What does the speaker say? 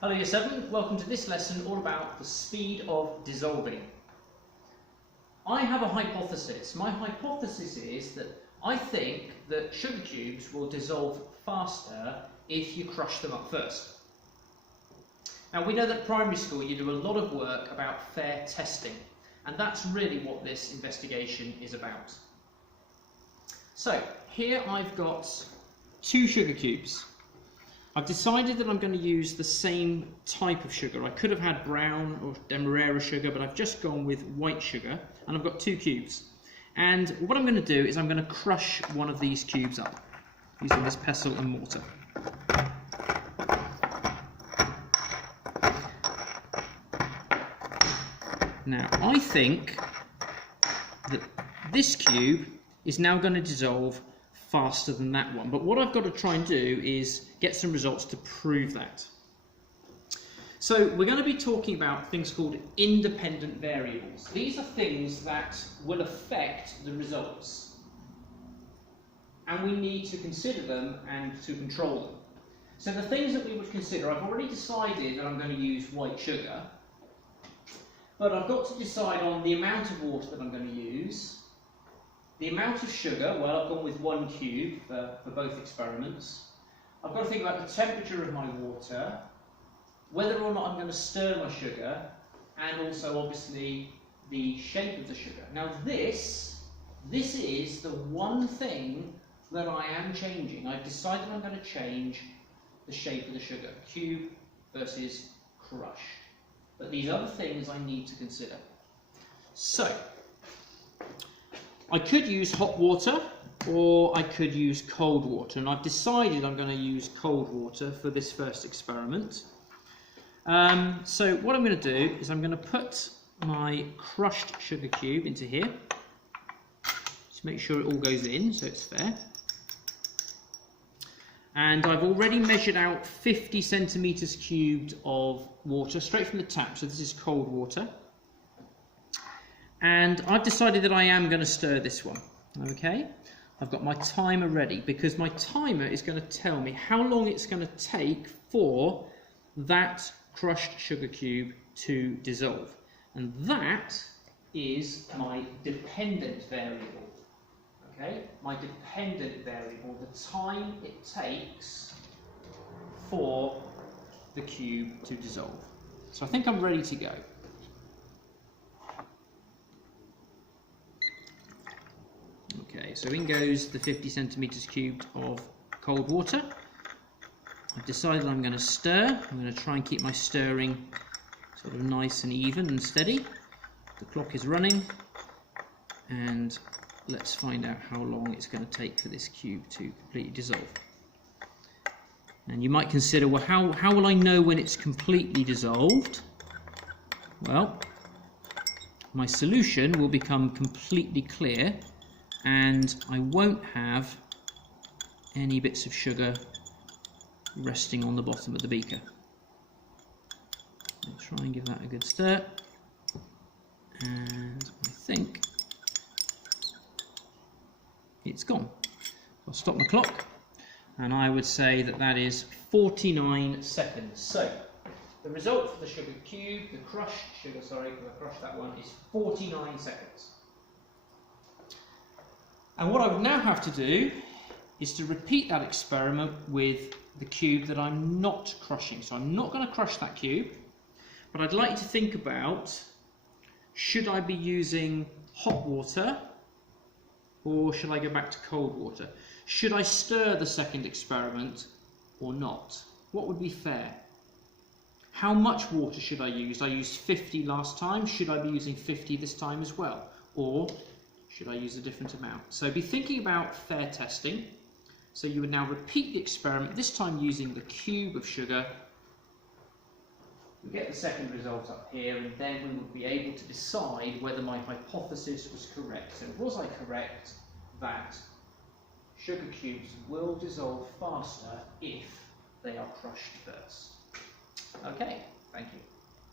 Hello Year 7, welcome to this lesson all about the speed of dissolving. I have a hypothesis. My hypothesis is that I think that sugar cubes will dissolve faster if you crush them up first. Now we know that at primary school you do a lot of work about fair testing, and that's really what this investigation is about. So here I've got 2 sugar cubes. I've decided that I'm going to use the same type of sugar. I could have had brown or demerara sugar, but I've just gone with white sugar, and I've got 2 cubes. And what I'm going to do is I'm going to crush one of these cubes up using this pestle and mortar. Now I think that this cube is now going to dissolve faster than that one, but what I've got to try and do is get some results to prove that. So we're going to be talking about things called independent variables. These are things that will affect the results, and we need to consider them and to control them. So the things that we would consider, I've already decided that I'm going to use white sugar, but I've got to decide on the amount of water that I'm going to use. The amount of sugar, well, I've gone with 1 cube for both experiments. I've got to think about the temperature of my water, whether or not I'm going to stir my sugar, and also obviously the shape of the sugar. Now this is the one thing that I am changing. I've decided I'm going to change the shape of the sugar, cube versus crushed. But these other things I need to consider. So I could use hot water or I could use cold water, and I've decided I'm going to use cold water for this first experiment. So what I'm going to do is I'm going to put my crushed sugar cube into here. Just make sure it all goes in so it's fair. And I've already measured out 50 centimetres cubed of water straight from the tap, so this is cold water. And I've decided that I am going to stir this one, okay? I've got my timer ready because my timer is going to tell me how long it's going to take for that crushed sugar cube to dissolve. And that is my dependent variable, okay? My dependent variable, the time it takes for the cube to dissolve. So I think I'm ready to go. Okay, so in goes the 50 centimetres cubed of cold water. I've decided I'm going to stir. I'm going to try and keep my stirring sort of nice and even and steady. The clock is running, and let's find out how long it's going to take for this cube to completely dissolve. And you might consider, well, how will I know when it's completely dissolved? Well, my solution will become completely clear, and I won't have any bits of sugar resting on the bottom of the beaker. I'll try and give that a good stir, and I think it's gone. I'll stop my clock, and I would say that that is 49 seconds. So the result for the sugar cube, the crushed sugar, sorry, because I crushed that one, is 49 seconds. And what I would now have to do is to repeat that experiment with the cube that I'm not crushing. So I'm not going to crush that cube, but I'd like you to think about, should I be using hot water or should I go back to cold water? Should I stir the second experiment or not? What would be fair? How much water should I use? I used 50 last time. Should I be using 50 this time as well? Or should I use a different amount? So be thinking about fair testing. So you would now repeat the experiment, this time using the cube of sugar. We get the second result up here, and then we would be able to decide whether my hypothesis was correct. So was I correct that sugar cubes will dissolve faster if they are crushed first? Okay, thank you.